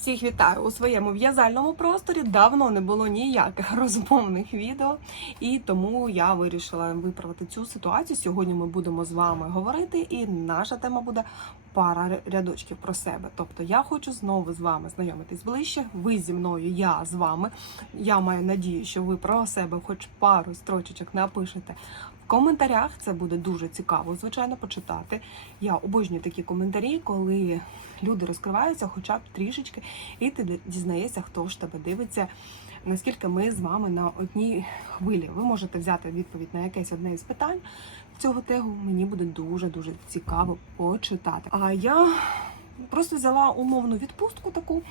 Всіх вітаю у своєму в'язальному просторі. Давно не було ніяких розмовних відео, і тому я вирішила виправити цю ситуацію. Сьогодні ми будемо з вами говорити, і наша тема буде пара рядочків про себе. Тобто я хочу знову з вами знайомитись ближче. Ви зі мною, я з вами. Я маю надію, що ви про себе хоч пару строчечок напишете. Коментарях це буде дуже цікаво, звичайно, почитати. Я обожнюю такі коментарі, коли люди розкриваються, хоча б трішечки, і ти дізнаєшся, хто ж тебе дивиться, наскільки ми з вами на одній хвилі. Ви можете взяти відповідь на якесь одне із питань цього тегу. Мені буде дуже дуже цікаво почитати. А я просто взяла умовну відпустку таку.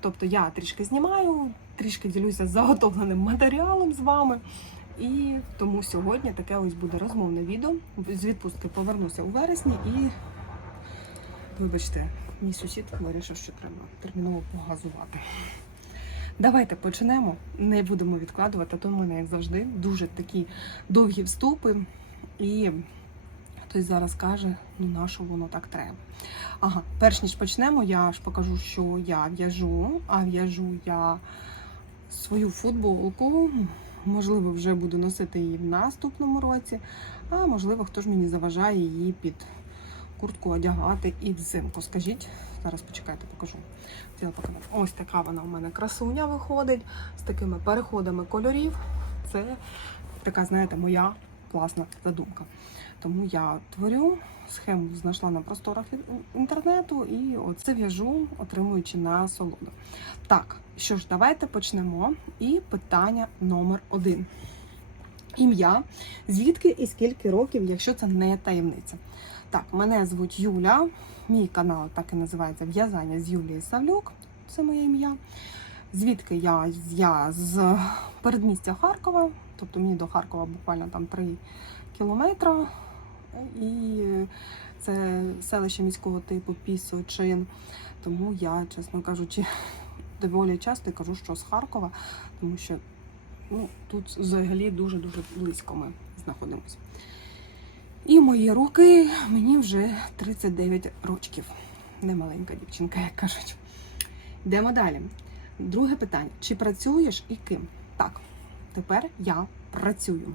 Тобто я трішки знімаю, трішки ділюся заготовленим матеріалом з вами. І тому сьогодні таке ось буде розмовне відео. З відпустки повернуся у вересні і, вибачте, мій сусід вирішив, що треба терміново погазувати. Давайте почнемо. Не будемо відкладувати, а то в мене, як завжди, дуже такі довгі вступи. І хтось зараз каже, ну на що воно так треба. Ага, перш ніж почнемо, я ж покажу, що я в'яжу, а в'яжу я свою футболку. Можливо, вже буду носити її в наступному році, а можливо, хто ж мені заважає її під куртку одягати і взимку. Скажіть, зараз почекайте, покажу. Ось така вона у мене красуня виходить з такими переходами кольорів. Це така, знаєте, моя класна задумка. Тому я творю схему, знайшла на просторах інтернету і оце в'яжу, отримуючи насолоду. Так, що ж, давайте почнемо. І питання номер один. Ім'я, звідки і скільки років, якщо це не таємниця. Так, мене звуть Юля, мій канал так і називається В'язання з Юлією Савлюк. Це моє ім'я. Звідки я? Я з передмістя Харкова, тобто мені до Харкова буквально там 3 кілометри. І це селище міського типу Пісочин. Тому я, чесно кажучи, доволі часто кажу, що з Харкова, тому що ну, тут взагалі дуже-дуже близько ми знаходимося. І мої роки мені вже 39 років. Немаленька дівчинка, як кажуть. Йдемо далі. Друге питання: чи працюєш і ким? Так, тепер я працюю.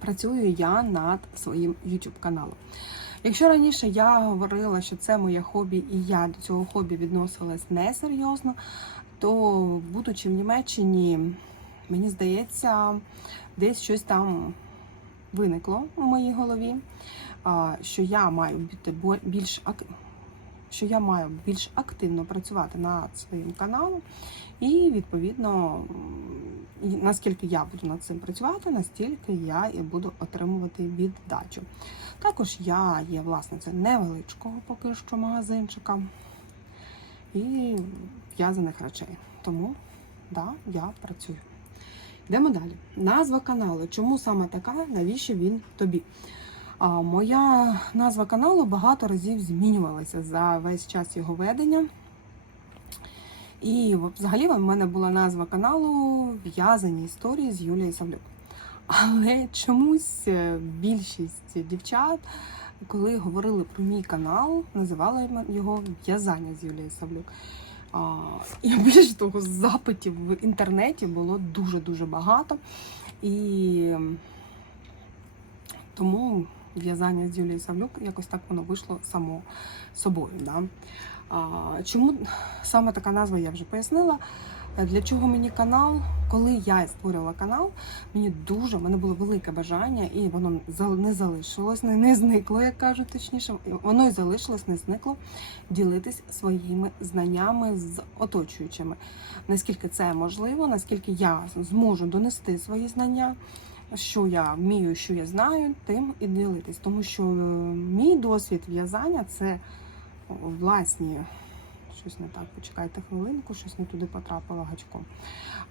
Працюю я над своїм YouTube каналом. Якщо раніше я говорила, що це моє хобі, і я до цього хобі відносилась несерйозно, то, будучи в Німеччині, мені здається, десь щось там виникло у моїй голові, що я маю бути більш що я маю більш активно працювати над своїм каналом, і відповідно, наскільки я буду над цим працювати, настільки я і буду отримувати віддачу. Також я є власницею невеличкого поки що магазинчика і в'язаних речей. Тому, да, я працюю. Йдемо далі. Назва каналу. Чому саме така? Навіщо він тобі? А моя назва каналу багато разів змінювалася за весь час його ведення. І взагалі в мене була назва каналу В'язані історії з Юлією Савлюк. Але чомусь більшість дівчат, коли говорили про мій канал, називали його В'язання з Юлією Савлюк. І більш того, запитів в інтернеті було дуже-дуже багато. І тому в'язання з Юлією Савлюк якось так воно вийшло само собою. Да? Чому саме така назва я вже пояснила? Для чого мені канал? Коли я створювала канал, мені дуже в мене було велике бажання, і воно не залишилось, не, зникло, як кажуть, точніше, воно і залишилось, не зникло ділитись своїми знаннями з оточуючими. Наскільки це можливо, наскільки я зможу донести свої знання, що я вмію, що я знаю, тим і ділитись. Тому що мій досвід в'язання це власні. Щось не так, почекайте хвилинку, щось не туди потрапила гачком.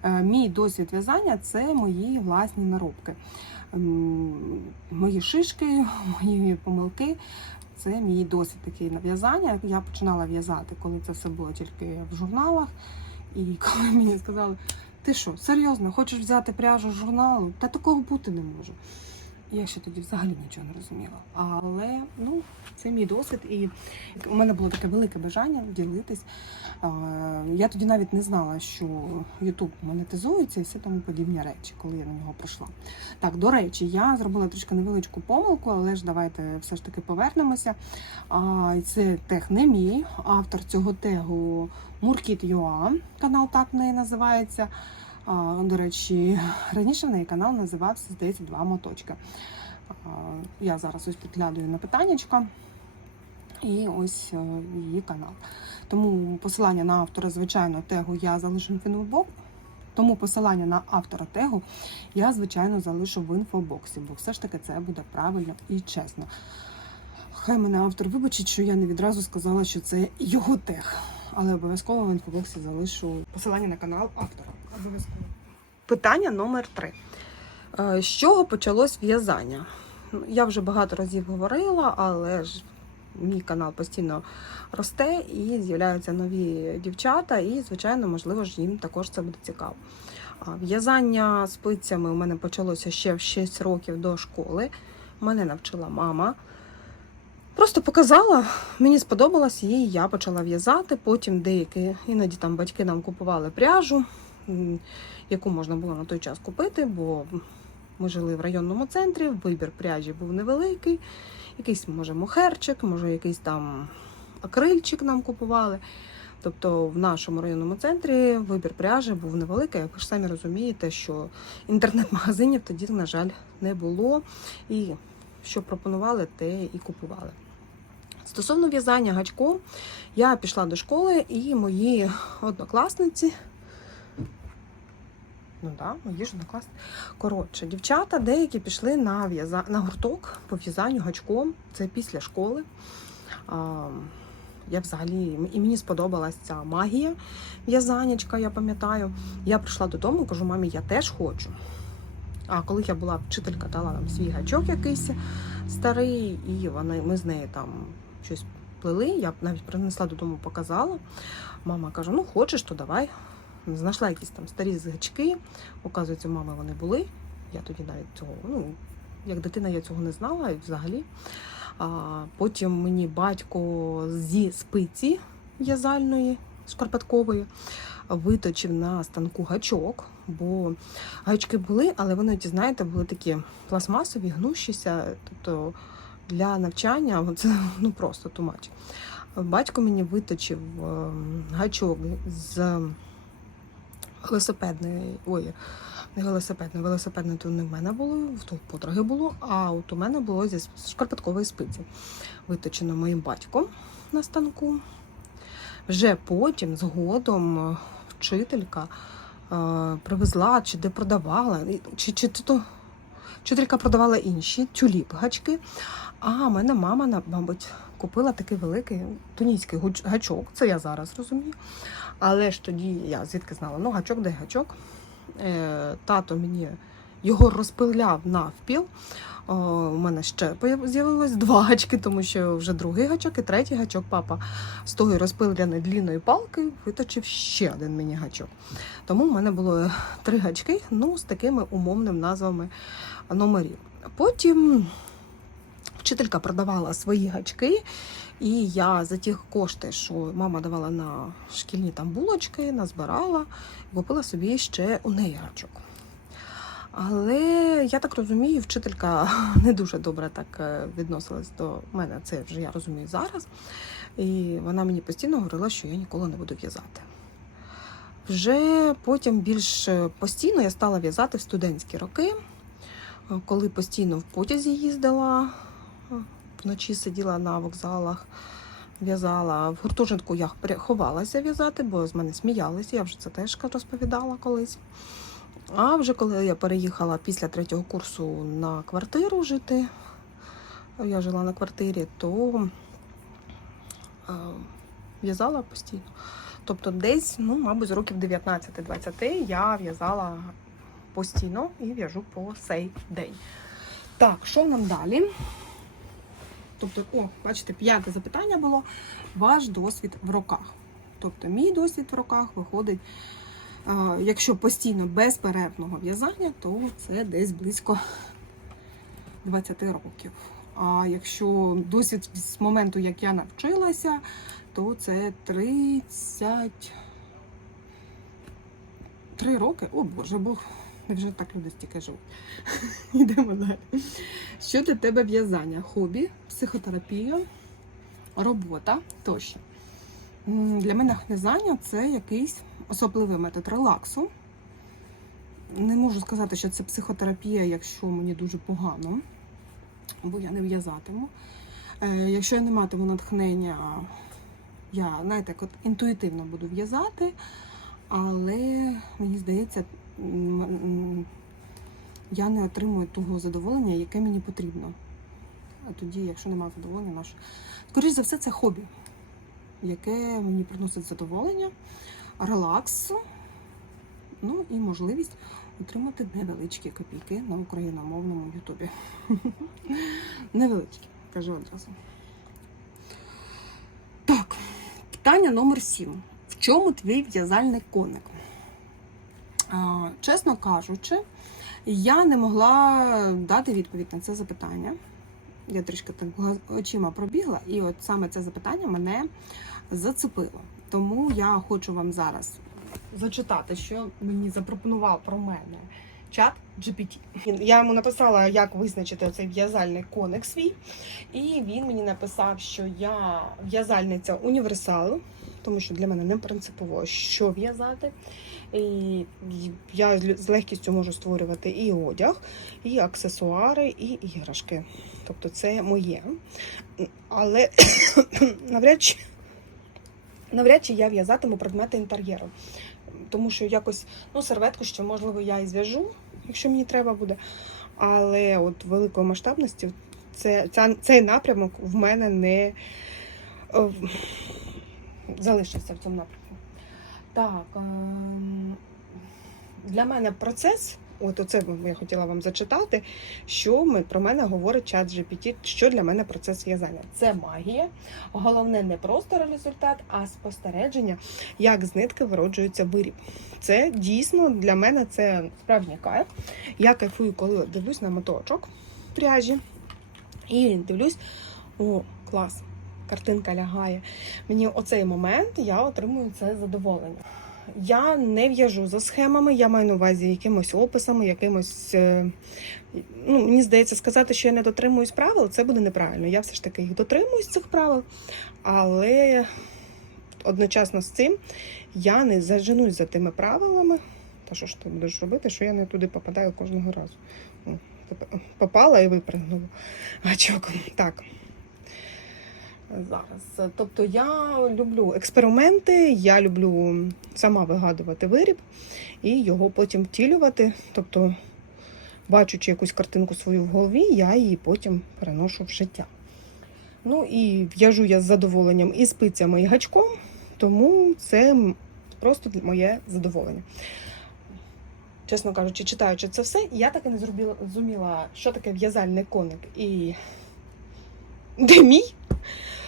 Е, мій досвід в'язання це мої власні наробки. Мої шишки, мої помилки. Це мій досвід такий на в'язання. Я починала в'язати, коли це все було тільки в журналах. І коли мені сказали, ти що, серйозно, хочеш взяти пряжу з журналу? Та такого бути не може. Я ще тоді взагалі нічого не розуміла. Але ну, це мій досвід, і у мене було таке велике бажання ділитись. Я тоді навіть не знала, що YouTube монетизується і всі тому подібні речі, коли я на нього прийшла. Так, до речі, я зробила трішки невеличку помилку, але ж давайте все ж таки повернемося. Це тег не мій. Автор цього тегу Murkit.ua, канал так в називається. До речі, раніше в неї канал називався, здається, два моточки. Я зараз ось підглядую на питаннячка. І ось е, її канал. Тому посилання на автора, звичайно, тегу я залишу в інфобоксі. Тому посилання на автора тегу я, звичайно, залишу в інфобоксі, бо все ж таки це буде правильно і чесно. Хай мене автор вибачить, що я не відразу сказала, що це його тег. Але обов'язково в інфобоксі залишу посилання на канал автора. Обов'язково. Питання номер три. Е, З чого почалось в'язання? Ну, Я вже багато разів говорила, але ж мій канал постійно росте і з'являються нові дівчата, і, звичайно, можливо ж їм також це буде цікаво. В'язання спицями у мене почалося ще в 6 років до школи. Мене навчила мама. Просто показала, мені сподобалось, і я почала в'язати. Потім деякі, іноді там батьки нам купували пряжу, яку можна було на той час купити, бо ми жили в районному центрі, вибір пряжі був невеликий. Якийсь, може, мохерчик, може, якийсь там акрильчик нам купували. Тобто в нашому районному центрі вибір пряжі був невеликий. Ви ж самі розумієте, що інтернет-магазинів тоді, на жаль, не було. І що пропонували, те і купували. Стосовно в'язання гачком, я пішла до школи, і мої однокласниці. Ну да, мої ж однокласниці. Коротше, дівчата деякі пішли на, в'яза... на гурток по в'язанню гачком. Це після школи. А, я взагалі і мені сподобалась ця магія в'язанячка, я пам'ятаю. Я прийшла додому і кажу, мамі, я теж хочу. А коли я була вчителька, дала нам свій гачок якийсь старий, і вони, ми з нею там щось плели. Я навіть принесла додому, показала. Мама каже: ну хочеш, то давай. Знайшла якісь там старі гачки. Оказується, мами вони були. Я тоді навіть цього, ну, як дитина, я цього не знала взагалі. А потім мені батько зі спиці в'язальної шкарпеткової виточив на станку гачок, бо гачки були, але вони, знаєте, були такі пластмасові, гнущіся. Тобто для навчання це ну просто тумач. Батько мені виточив ем, гачок з велосипедної, ой, не велосипедної, велосипедної то не в мене було, в того подруги було, а от у мене було зі шкарпеткової спиці. Виточено моїм батьком на станку. Вже потім, згодом, е, вчителька е, привезла чи де продавала, чи, чи, чи то вчителька продавала інші тюліп гачки. А в мене мама, мабуть, купила такий великий тунійський гачок. Це я зараз розумію. Але ж тоді я звідки знала, ну гачок де гачок. Е, тато мені його розпиляв навпіл. У мене ще з'явилось два гачки, тому що вже другий гачок і третій гачок папа з тої розпиляної длінної палки виточив ще один мені гачок. Тому в мене було три гачки, ну, з такими умовними назвами номерів. Потім вчителька продавала свої гачки, і я за ті кошти, що мама давала на шкільні там булочки, назбирала, купила собі ще у неї гачок. Але я так розумію, вчителька не дуже добре так е, відносилась до мене. Це вже я розумію зараз. І вона мені постійно говорила, що я ніколи не буду в'язати. Вже потім більш постійно я стала в'язати в студентські роки, е, коли постійно в потязі їздила, е, вночі сиділа на вокзалах, в'язала. В гуртожитку я ховалася в'язати, бо з мене сміялися, я вже це теж розповідала колись. А вже коли я переїхала після третього курсу на квартиру жити, я жила на квартирі, то е, в'язала постійно. Тобто десь, ну, мабуть, з років 19-20 я в'язала постійно і в'яжу по сей день. Так, що нам далі? Тобто, о, бачите, п'яте запитання було. Ваш досвід в роках. Тобто, мій досвід в роках виходить, якщо постійно безперервного в'язання, то це десь близько 20 років. А якщо досвід з моменту, як я навчилася, то це 33 роки. О Боже, бо вже так люди стільки живуть. Йдемо далі. Що для тебе в'язання? Хобі, психотерапія, робота тощо. Для мене в'язання це якийсь особливий метод релаксу. Не можу сказати, що це психотерапія, якщо мені дуже погано, бо я не в'язатиму. Е, якщо я не матиму натхнення, я знаєте, інтуїтивно буду в'язати, але мені здається, я не отримую того задоволення, яке мені потрібно. А тоді, якщо немає задоволення, наше. Скоріше за все, це хобі, яке мені приносить задоволення, релакс, ну і можливість отримати невеличкі копійки на україномовному Ютубі. Невеличкі, кажу одразу. Так, питання номер 7. В чому твій в'язальний коник? А, чесно кажучи, я не могла дати відповідь на це запитання. Я трішки так очима пробігла, і от саме це запитання мене зацепило. Тому я хочу вам зараз зачитати, що мені запропонував про мене чат GPT. Я йому написала, як визначити цей в'язальний коник свій, і він мені написав, що я в'язальниця універсалу, тому що для мене не принципово, що в'язати. І я з легкістю можу створювати і одяг, і аксесуари, і іграшки. Тобто це моє. Але навряд чи, навряд чи я в'язатиму предмети інтер'єру. Тому що якось ну, серветку ще, можливо, я і зв'яжу, якщо мені треба буде. Але от великої масштабності це, ця, цей напрямок в мене не е, залишився в цьому напрямку. Так, ем, для мене процес, от оце я хотіла вам зачитати, що ми, про мене говорить чат GPT, що для мене процес в'язання. Це магія. Головне не просто результат, а спостереження, як з нитки вироджується виріб. Це дійсно для мене це справжній кайф. Я кайфую, коли дивлюсь на моточок пряжі і дивлюсь, о, клас, картинка лягає. Мені оцей момент я отримую це задоволення. Я не в'яжу за схемами, я маю на увазі якимось описами, якимось. е, Ну, мені здається, сказати, що я не дотримуюсь правил, це буде неправильно. Я все ж таки їх дотримуюсь цих правил, але одночасно з цим я не заженусь за тими правилами. Та що ж ти будеш робити, що я не туди попадаю кожного разу. Попала і випрыгнула гачок. Так. Зараз. Тобто я люблю експерименти, я люблю сама вигадувати виріб і його потім втілювати. Тобто, бачучи якусь картинку свою в голові, я її потім переношу в життя. Ну і в'яжу я з задоволенням і спицями, і гачком, тому це просто моє задоволення. Чесно кажучи, читаючи це все, я так і не зрозуміла, що таке в'язальний коник і де мій.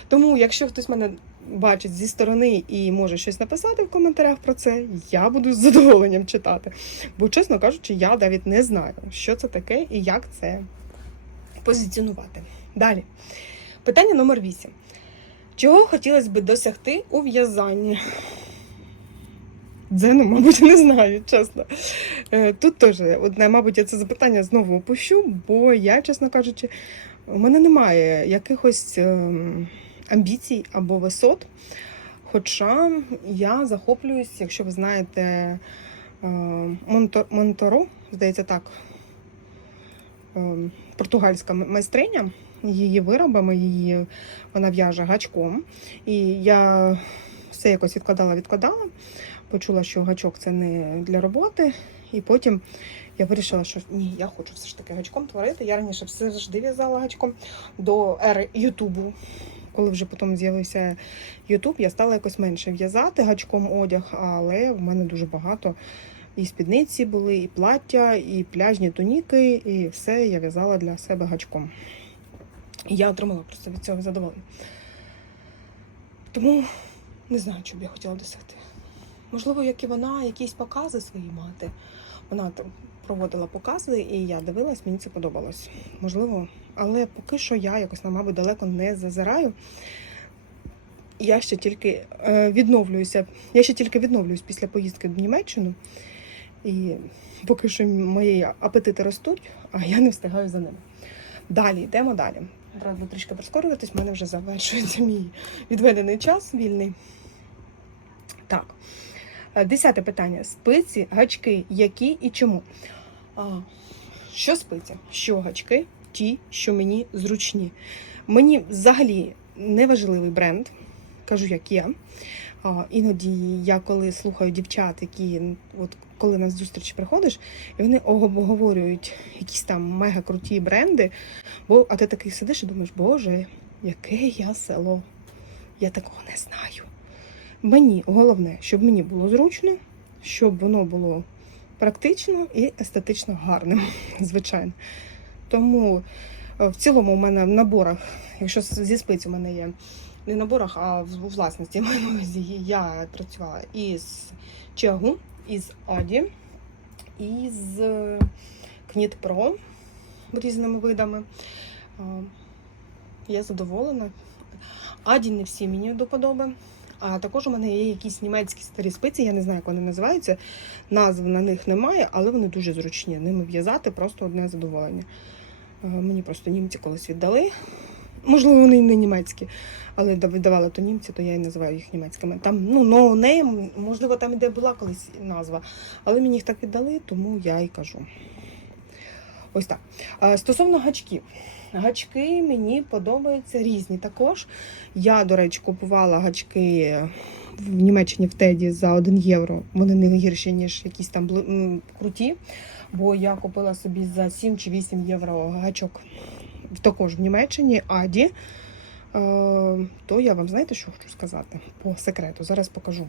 Тому, якщо хтось мене бачить зі сторони і може щось написати в коментарях про це, я буду з задоволенням читати. Бо, чесно кажучи, я навіть не знаю, що це таке і як це позиціонувати. Далі. Питання номер 8. Чого хотілося б досягти у в'язанні? Дзену, мабуть, не знаю, чесно. Е, Тут теж, мабуть, я це запитання знову опущу, бо я, чесно кажучи, у мене немає якихось ем, амбіцій або висот. Хоча я захоплююсь, якщо ви знаєте, е, Монто- Монторо, здається так, ем, португальська майстриня, її виробами, її вона в'яже гачком. І я все якось відкладала, відкладала. Почула, що гачок це не для роботи. І потім я вирішила, що ні, я хочу все ж таки гачком творити. Я раніше все завжди в'язала гачком до ери Ютубу. Коли вже потім з'явився Ютуб, я стала якось менше в'язати гачком одяг, але в мене дуже багато і спідниці були, і плаття, і пляжні туніки, і все я в'язала для себе гачком. І я отримала просто від цього задоволення. Тому не знаю, що б я хотіла досягти. можливо, як і вона, якісь покази свої мати. Вона проводила покази, і я дивилась, мені це подобалось. Можливо, але поки що я якось, ну, мабуть, далеко не зазираю. Я ще тільки е, відновлююся. Я ще тільки відновлююсь після поїздки в Німеччину. І поки що мої апетити ростуть, а я не встигаю за ними. Далі, йдемо далі. Треба трішки прискорюватись, в мене вже завершується мій відведений час вільний. Так. Е, Десяте питання. Спиці, гачки, які і чому? Що спиці? Що гачки? Ті, що мені зручні. Мені взагалі не важливий бренд, кажу, як є. Іноді я коли слухаю дівчат, які от коли на зустріч приходиш, і вони обговорюють якісь там мега круті бренди, бо а ти такий сидиш і думаєш, боже, яке я село. Я такого не знаю. Мені головне, щоб мені було зручно, щоб воно було практично і естетично гарним, звичайно. Тому е, в цілому у мене в наборах, якщо зі спиць у мене є не в наборах, а в власності, я працювала із Чагу, із Аді, із Кніт Про різними видами. Я задоволена. Аді не всі мені до подоби. А також у мене є якісь німецькі старі спиці, я не знаю, як вони називаються. Назв на них немає, але вони дуже зручні. Ними в'язати просто одне задоволення. Е, Мені просто німці колись віддали. Можливо, вони не німецькі, але да- віддавали то німці, то я і називаю їх німецькими. Там, ну, no name, можливо, там і де була колись назва, але мені їх так віддали, тому я і кажу. Ось так. Стосовно гачків. Гачки мені подобаються різні також. Я, до речі, купувала гачки в Німеччині в Теді за 1 євро. Вони не гірші, ніж якісь там круті. Бо я купила собі за 7 чи 8 євро гачок також в Німеччині, Аді. То я вам знаєте, що хочу сказати по секрету. Зараз покажу.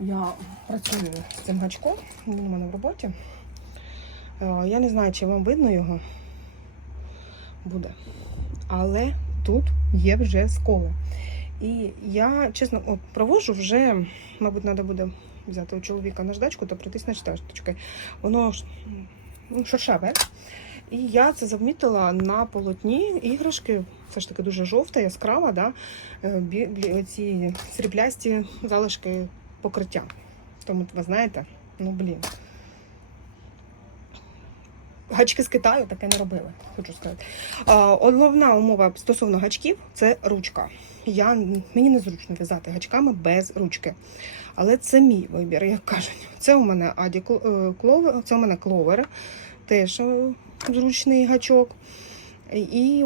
Я працюю з цим гачком, він у мене в роботі. Е, Я не знаю, чи вам видно його буде. Але тут є вже сколи. І я, чесно, от, провожу вже, мабуть, треба буде взяти у чоловіка наждачку та пройтись наждачкою. Воно ну, шершаве. І я це замітила на полотні іграшки. Все ж таки дуже жовта, яскрава, да? е, ці сріблясті залишки покриття. Тому ви знаєте, ну блін. Гачки з Китаю таке не робили, хочу сказати. А, Головна умова стосовно гачків це ручка. Я, мені незручно в'язати гачками без ручки. Але це мій вибір, як кажуть. Це у мене Аді е, Кловер, це у мене кловер, теж е, зручний гачок. І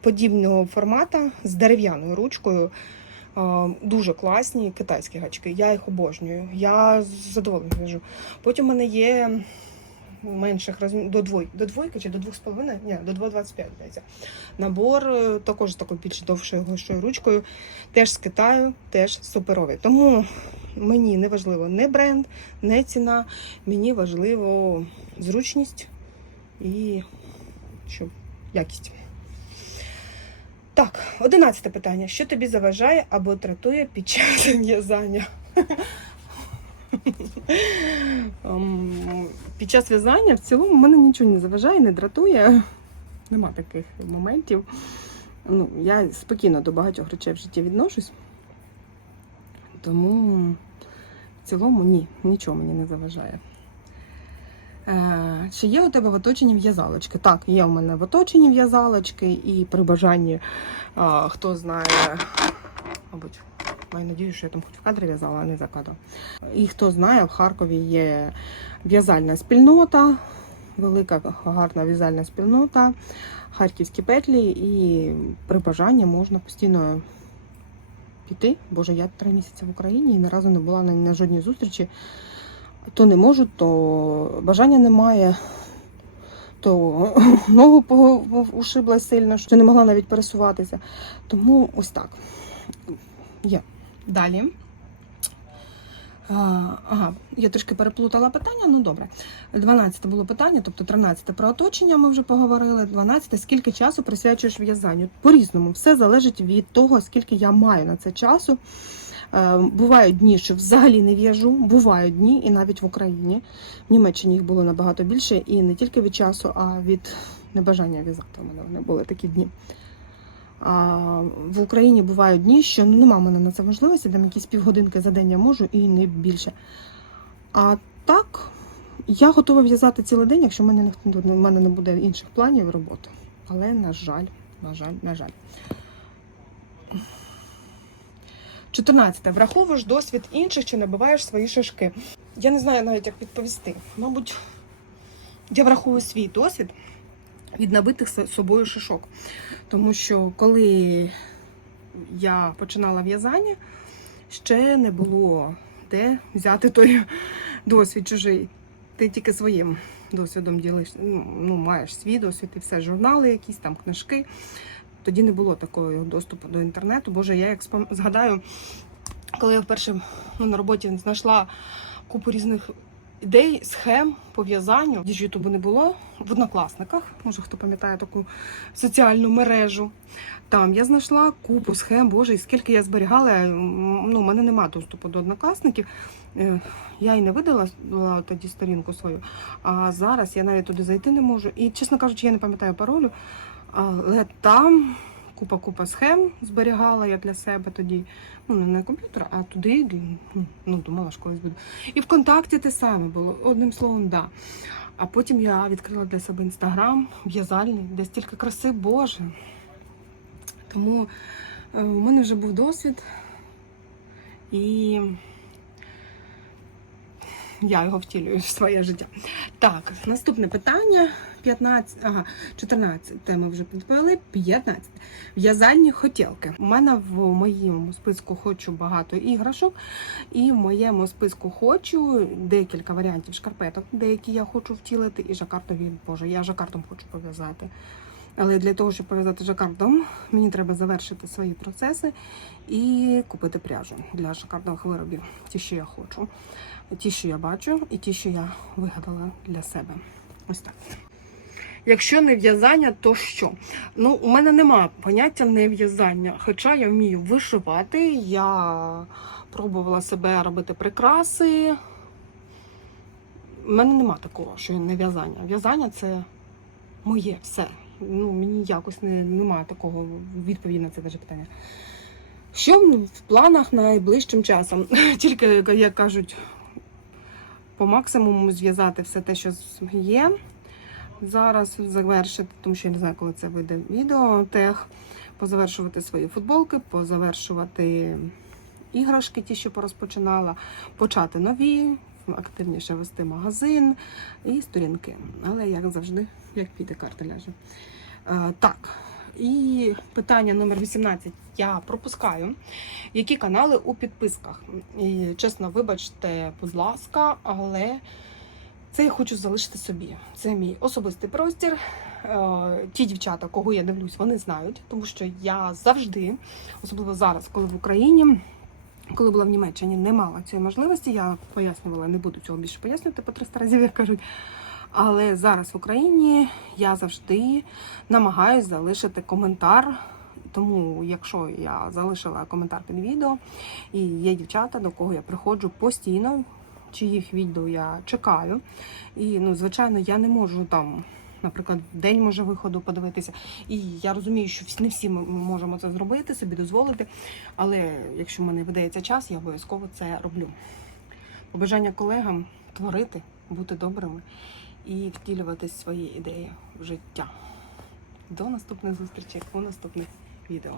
подібного формату з дерев'яною ручкою. Дуже класні китайські гачки. Я їх обожнюю. Я з в'яжу. Потім у мене є менших розмірів до двойки, до двойки чи до двох з половиною? Ні, до 2,25 здається. Набор е, також такою більш довшою гощою ручкою, теж з Китаю, теж суперовий. Тому мені не важливо не бренд, не ціна. Мені важливо зручність і щоб якість. Так, одинадцяте питання. Що тобі заважає або тратує під час в'язання? Ем, Під час в'язання в цілому мене нічого не заважає, не дратує. Нема таких моментів. Ну, я спокійно до багатьох речей в житті відношусь. Тому в цілому ні, нічого мені не заважає. Е, Чи є у тебе в оточенні в'язалочки? Так, є у мене в оточенні в'язалочки, і при бажанні, хто знає, мабуть, маю надію, що я там хоч в кадрі в'язала, а не за кадром. І хто знає, в Харкові є в'язальна спільнота, велика гарна в'язальна спільнота, харківські петлі, і при бажанні можна постійно піти. Боже, я три місяці в Україні і ні разу не була на, на жодній зустрічі. То не можу, то бажання немає, то ногу ушибла сильно, що не могла навіть пересуватися. Тому ось так. Є. Далі. Ага, я трішки переплутала питання, ну добре. 12 було питання, тобто 13 про оточення ми вже поговорили. 12 скільки часу присвячуєш в'язанню? По-різному, все залежить від того, скільки я маю на це часу. Е, Бувають дні, що взагалі не в'яжу, бувають дні, і навіть в Україні. В Німеччині їх було набагато більше, і не тільки від часу, а від небажання в'язати. У мене були такі дні. В Україні бувають дні, що ну, нема в мене на це можливості, там якісь півгодинки за день я можу і не більше. А так, я готова в'язати цілий день, якщо в мене, не- в мене не буде інших планів роботи. Але, на жаль, на жаль, на жаль. 14. Враховуєш досвід інших чи набиваєш свої шишки. Я не знаю навіть, як відповісти. Мабуть, я враховую свій досвід від набитих собою шишок. Тому що коли я починала в'язання, ще не було де взяти той досвід чужий. Ти тільки своїм досвідом ділишся. Ну, ну, маєш свій досвід і все, журнали, якісь там книжки. Тоді не було такого доступу до інтернету. Боже, я як згадаю, коли я вперше ну, на роботі знайшла купу різних ідей, схем по в'язанню. Тоді ж Ютубу не було в однокласниках. Може, хто пам'ятає таку соціальну мережу. Там я знайшла купу схем, боже, і скільки я зберігала. Ну, у мене немає доступу до однокласників. Е, Я і не видала тоді сторінку свою, а зараз я навіть туди зайти не можу. І, чесно кажучи, я не пам'ятаю паролю, але там купа-купа схем зберігала я для себе тоді. Ну, не на комп'ютер, а туди, ну, думала, що колись буде. І ВКонтакті те саме було, одним словом, да. А потім я відкрила для себе інстаграм в'язальний, де стільки краси, Боже. Тому е, у мене вже був досвід, і я його втілюю в своє життя. Так, наступне питання. 15, ага, 14 ми вже підповіли. 15. В'язальні хотілки. У мене в моєму списку хочу багато іграшок, і в моєму списку хочу декілька варіантів шкарпеток, деякі я хочу втілити, і жакартові, боже, я жакартом хочу пов'язати. Але для того, щоб пов'язати жакардом, мені треба завершити свої процеси і купити пряжу для жакардових виробів. Ті, що я хочу, ті, що я бачу, і ті, що я вигадала для себе. Ось так. Якщо не в'язання, то що? Ну, у мене немає поняття не в'язання. Хоча я вмію вишивати, я пробувала себе робити прикраси. У мене нема такого, що не в'язання. В'язання це моє все. Ну, мені якось не, немає такого відповіді на це даже питання. Що в планах найближчим часом? Тільки, як кажуть, по максимуму зв'язати все те, що є. Зараз завершити, тому що я не знаю, коли це вийде відео, тех, позавершувати свої футболки, позавершувати іграшки, ті, що порозпочинала, почати нові, активніше вести магазин і сторінки. Але як завжди, як піде карта ляже. Е, так. І питання номер 18 я пропускаю. Які канали у підписках? І, чесно, вибачте, будь ласка, але це я хочу залишити собі. Це мій особистий простір. Е, Ті дівчата, кого я дивлюсь, вони знають, тому що я завжди, особливо зараз, коли в Україні, коли була в Німеччині, не мала цієї можливості. Я пояснювала, не буду цього більше пояснювати по 300 разів, як кажуть. Але зараз в Україні я завжди намагаюся залишити коментар. Тому, якщо я залишила коментар під відео, і є дівчата, до кого я приходжу постійно, чиїх відео я чекаю. І, ну, звичайно, я не можу там, наприклад, день може виходу подивитися. І я розумію, що не всі ми можемо це зробити, собі дозволити. Але якщо в мене видається час, я обов'язково це роблю. Побажання колегам творити, бути добрими і втілювати свої ідеї в життя. До наступних зустрічей у наступних відео.